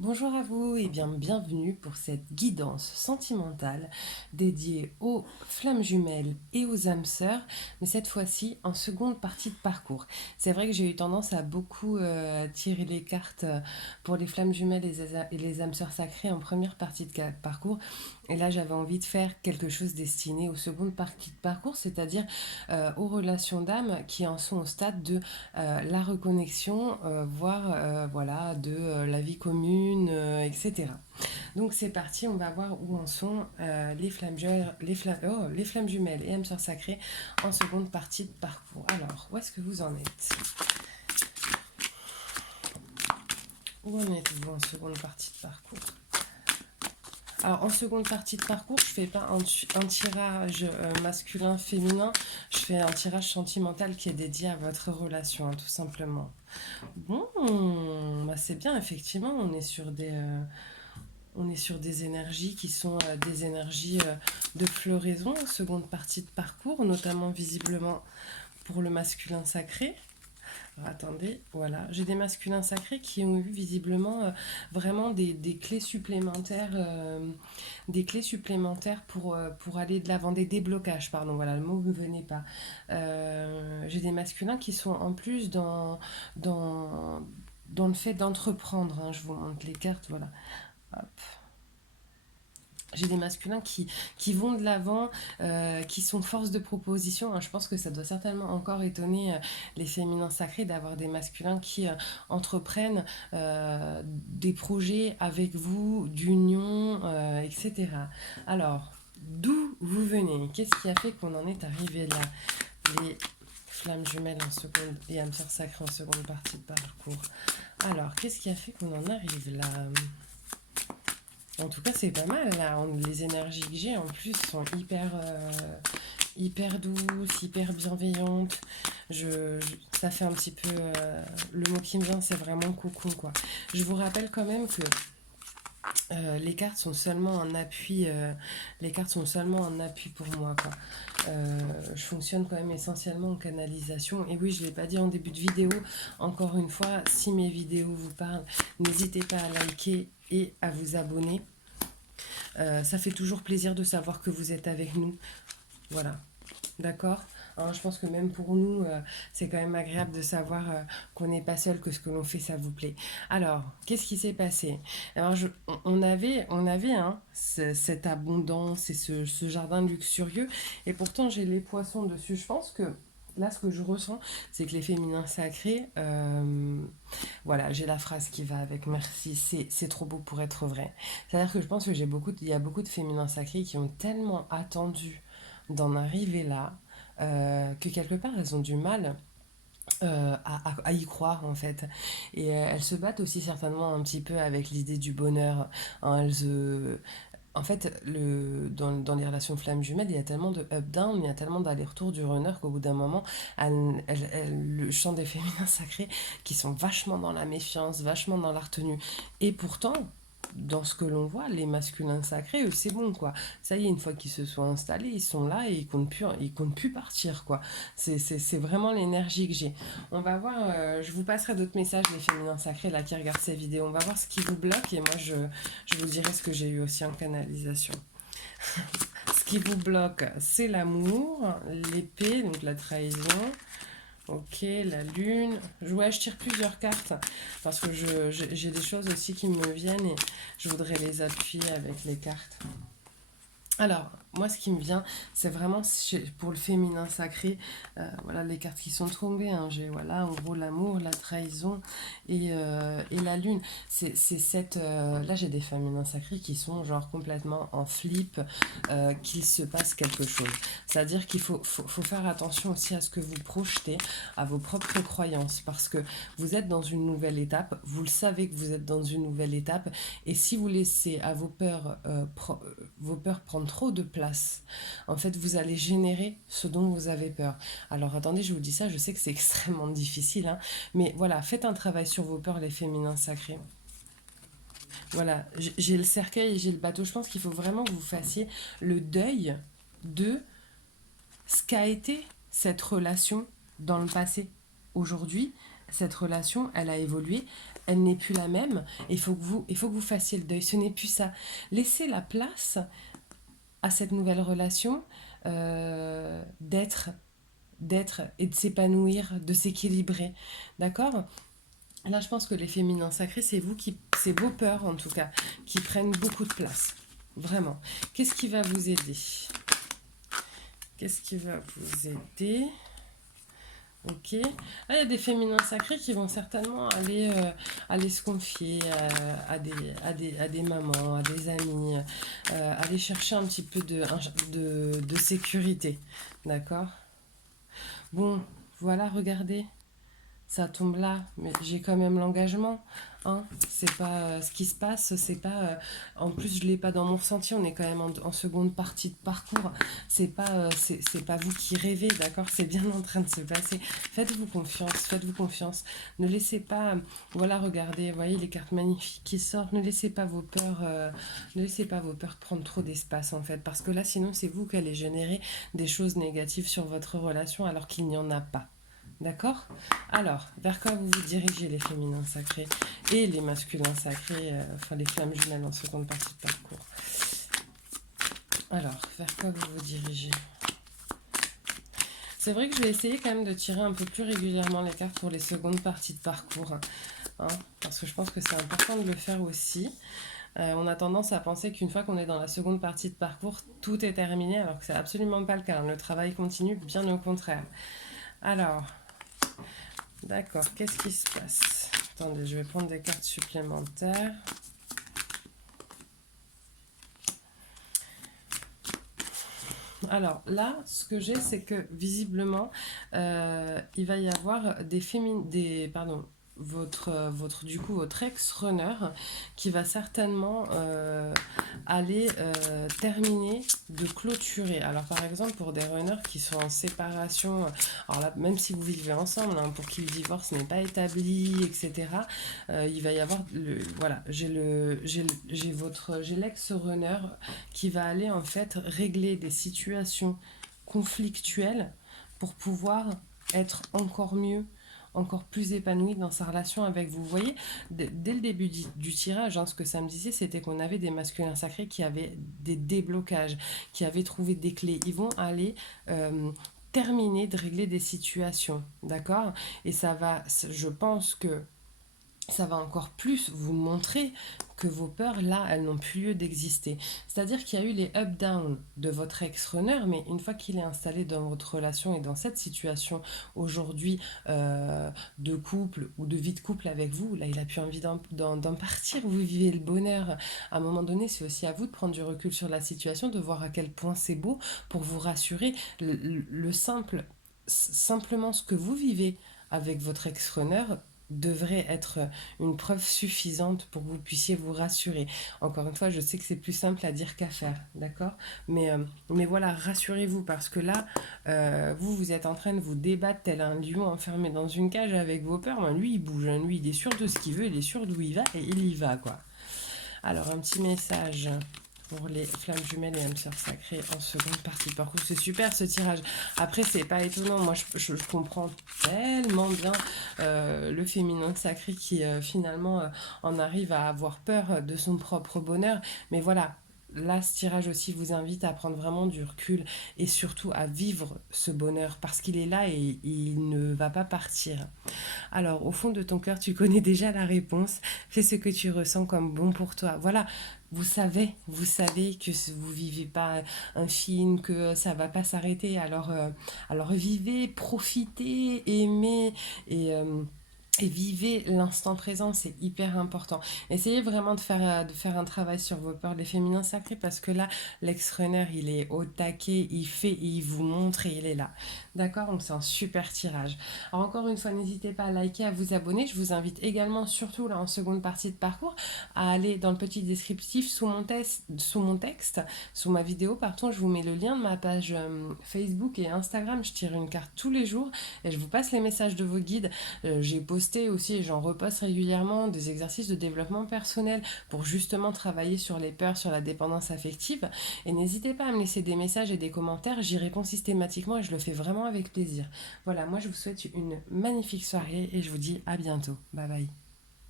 Bonjour à vous et bienvenue pour cette guidance sentimentale dédiée aux flammes jumelles et aux âmes sœurs, mais cette fois-ci en seconde partie de parcours. C'est vrai que j'ai eu tendance à beaucoup tirer les cartes pour les flammes jumelles et les âmes sœurs sacrées en première partie de parcours, et là j'avais envie de faire quelque chose destiné aux secondes parties de parcours, c'est-à-dire aux relations d'âmes qui en sont au stade de la reconnexion, voire voilà, de la vie commune, etc. Donc c'est parti, on va voir où en sont les flammes jumelles et âmes sœurs sacrées en seconde partie de parcours. Alors, où est-ce que vous en êtes? Où en êtes-vous en seconde partie de parcours? Alors, en seconde partie de parcours, je fais pas un tirage masculin-féminin, je fais un tirage sentimental qui est dédié à votre relation, hein, tout simplement. Bon, bah c'est bien, effectivement, on est sur des énergies qui sont des énergies de floraison, seconde partie de parcours, notamment visiblement pour le masculin sacré. Alors, attendez, voilà, j'ai des masculins sacrés qui ont eu visiblement vraiment des clés supplémentaires, pour aller de l'avant, des déblocages, pardon, voilà, le mot ne me venait pas. J'ai des masculins qui sont en plus dans, dans le fait d'entreprendre, hein, je vous montre les cartes, voilà. Hop. J'ai des masculins qui vont de l'avant, qui sont force de proposition, hein. Je pense que ça doit certainement encore étonner les féminins sacrés d'avoir des masculins qui entreprennent des projets avec vous, d'union, etc. Alors, d'où vous venez? Qu'est-ce qui a fait qu'on en est arrivé là? Les flammes jumelles en seconde et âmes sœurs sacrées en seconde partie de parcours. Alors, qu'est-ce qui a fait qu'on en arrive là? En tout cas, c'est pas mal là. Les énergies que j'ai en plus sont hyper douces, hyper bienveillantes. Ça fait un petit peu. Le mot qui me vient, c'est vraiment coucou quoi. Je vous rappelle quand même que les cartes sont seulement en appui. Les cartes sont seulement en appui pour moi quoi. Je fonctionne quand même essentiellement en canalisation. Et oui, je ne l'ai pas dit en début de vidéo. Encore une fois, si mes vidéos vous parlent, n'hésitez pas à liker et à vous abonner. Ça fait toujours plaisir de savoir que vous êtes avec nous. Voilà, d'accord. Hein, je pense que même pour nous, c'est quand même agréable de savoir qu'on n'est pas seul, que ce que l'on fait, ça vous plaît. Alors, qu'est-ce qui s'est passé? Alors, on avait hein, cette abondance et ce jardin luxurieux, et pourtant j'ai les poissons dessus. Je pense que là, ce que je ressens, c'est que les féminins sacrés, voilà, j'ai la phrase qui va avec merci, c'est trop beau pour être vrai. C'est-à-dire que je pense que il y a beaucoup de féminins sacrés qui ont tellement attendu d'en arriver là, que quelque part elles ont du mal à y croire en fait. Et elles se battent aussi certainement un petit peu avec l'idée du bonheur, hein. En fait, dans les relations flammes jumelles, il y a tellement de up-down, il y a tellement d'aller-retour du runner qu'au bout d'un moment, le chant des féminins sacrés qui sont vachement dans la méfiance, vachement dans la retenue. Et pourtant, dans ce que l'on voit, les masculins sacrés, eux, c'est bon, quoi. Ça y est, une fois qu'ils se sont installés, ils sont là et ils comptent plus partir, quoi. C'est vraiment l'énergie que j'ai. On va voir, je vous passerai d'autres messages, les féminins sacrés, là, qui regardent ces vidéos. On va voir ce qui vous bloque et moi, je vous dirai ce que j'ai eu aussi en canalisation. Ce qui vous bloque, c'est l'amour, l'épée, donc la trahison. Ok, la lune. Ouais, je tire plusieurs cartes parce que j'ai des choses aussi qui me viennent et je voudrais les appuyer avec les cartes. Alors, moi, ce qui me vient, c'est vraiment pour le féminin sacré. Voilà les cartes qui sont tombées, hein. J'ai, voilà, en gros, l'amour, la trahison et la lune. Là, j'ai des féminins sacrés qui sont genre complètement en flip, qu'il se passe quelque chose. C'est-à-dire qu'il faut faire attention aussi à ce que vous projetez, à vos propres croyances, parce que vous êtes dans une nouvelle étape, vous le savez que vous êtes dans une nouvelle étape, et si vous laissez à vos peurs prendre trop de place, en fait, vous allez générer ce dont vous avez peur. Alors attendez, je vous dis ça, je sais que c'est extrêmement difficile, hein, mais voilà, faites un travail sur vos peurs, les féminins sacrés. Voilà, j'ai le cercueil et j'ai le bateau. Je pense qu'il faut vraiment que vous fassiez le deuil de ce qu'a été cette relation dans le passé. Aujourd'hui, cette relation, elle a évolué, elle n'est plus la même. Il faut que vous fassiez le deuil. Ce n'est plus ça. Laissez la place à cette nouvelle relation d'être et de s'épanouir, de s'équilibrer. D'accord? Là, je pense que les féminins sacrés, c'est vos peurs en tout cas, qui prennent beaucoup de place. Vraiment. Qu'est-ce qui va vous aider? Qu'est-ce qui va vous aider? Ok. Là, il y a des féminins sacrés qui vont certainement aller se confier à des mamans, à des amis, aller chercher un petit peu de sécurité. D'accord? Bon, voilà, regardez. Ça tombe là, mais j'ai quand même l'engagement. Hein. C'est pas ce qui se passe, c'est pas. En plus, je l'ai pas dans mon ressenti. On est quand même en seconde partie de parcours. C'est pas vous qui rêvez, d'accord? C'est bien en train de se passer. Faites-vous confiance, faites-vous confiance. Ne laissez pas. Voilà, regardez, voyez les cartes magnifiques qui sortent. Ne laissez pas vos peurs prendre trop d'espace en fait, parce que là, sinon, c'est vous qui allez générer des choses négatives sur votre relation alors qu'il n'y en a pas. D'accord? Alors, vers quoi vous vous dirigez les féminins sacrés et les masculins sacrés, enfin les flammes jumelles en seconde partie de parcours. Alors, vers quoi vous vous dirigez? C'est vrai que je vais essayer quand même de tirer un peu plus régulièrement les cartes pour les secondes parties de parcours. Hein, parce que je pense que c'est important de le faire aussi. On a tendance à penser qu'une fois qu'on est dans la seconde partie de parcours, tout est terminé, alors que c'est absolument pas le cas. Le travail continue, bien au contraire. Alors, d'accord, qu'est-ce qui se passe? Attendez, je vais prendre des cartes supplémentaires. Alors là, ce que j'ai, c'est que visiblement, il va y avoir votre ex-runner qui va certainement aller terminer de clôturer. Alors par exemple pour des runners qui sont en séparation, alors là même si vous vivez ensemble, hein, pour qui le divorce n'est pas établi, etc. Il va y avoir voilà, j'ai l'ex-runner qui va aller en fait régler des situations conflictuelles pour pouvoir être encore mieux, encore plus épanoui dans sa relation avec vous. Vous voyez, dès le début du tirage, hein, ce que ça me disait, c'était qu'on avait des masculins sacrés qui avaient des déblocages, qui avaient trouvé des clés. Ils vont aller terminer de régler des situations, d'accord? Et je pense que ça va encore plus vous montrer que vos peurs, là, elles n'ont plus lieu d'exister. C'est-à-dire qu'il y a eu les up-down de votre ex-runner, mais une fois qu'il est installé dans votre relation et dans cette situation aujourd'hui de couple ou de vie de couple avec vous, là, il a plus envie d'en partir, vous vivez le bonheur. À un moment donné, c'est aussi à vous de prendre du recul sur la situation, de voir à quel point c'est beau pour vous rassurer. Simplement ce que vous vivez avec votre ex-runner devrait être une preuve suffisante pour que vous puissiez vous rassurer. Encore une fois, je sais que c'est plus simple à dire qu'à faire, d'accord? Mais voilà, rassurez-vous parce que là, vous êtes en train de vous débattre tel un lion enfermé dans une cage avec vos peurs. Ben, lui, il bouge, hein, lui, il est sûr de ce qu'il veut, il est sûr d'où il va et il y va, quoi. Alors, un petit message pour les flammes jumelles et âmes sœurs sacrées en seconde partie de parcours. C'est super ce tirage. Après, c'est pas étonnant. Moi, je comprends tellement bien le féminin sacré qui finalement en arrive à avoir peur de son propre bonheur. Mais voilà. Là, ce tirage aussi vous invite à prendre vraiment du recul et surtout à vivre ce bonheur parce qu'il est là et il ne va pas partir. Alors, au fond de ton cœur, tu connais déjà la réponse. Fais ce que tu ressens comme bon pour toi. Voilà, vous savez que vous vivez pas un film, que ça va pas s'arrêter. Alors vivez, profitez, aimez et vivez l'instant présent, c'est hyper important. Essayez vraiment de faire un travail sur vos peurs, les féminins sacrés, parce que là, l'ex-runner, il est au taquet, il fait, il vous montre et il est là. D'accord? Donc c'est un super tirage. Alors encore une fois, n'hésitez pas à liker, à vous abonner. Je vous invite également, surtout là en seconde partie de parcours, à aller dans le petit descriptif sous ma vidéo, pardon, je vous mets le lien de ma page Facebook et Instagram. Je tire une carte tous les jours et je vous passe les messages de vos guides. J'ai posté aussi, et j'en reposte régulièrement, des exercices de développement personnel pour justement travailler sur les peurs, sur la dépendance affective. Et n'hésitez pas à me laisser des messages et des commentaires, j'y réponds systématiquement et je le fais vraiment avec plaisir. Voilà, moi je vous souhaite une magnifique soirée et je vous dis à bientôt. Bye bye.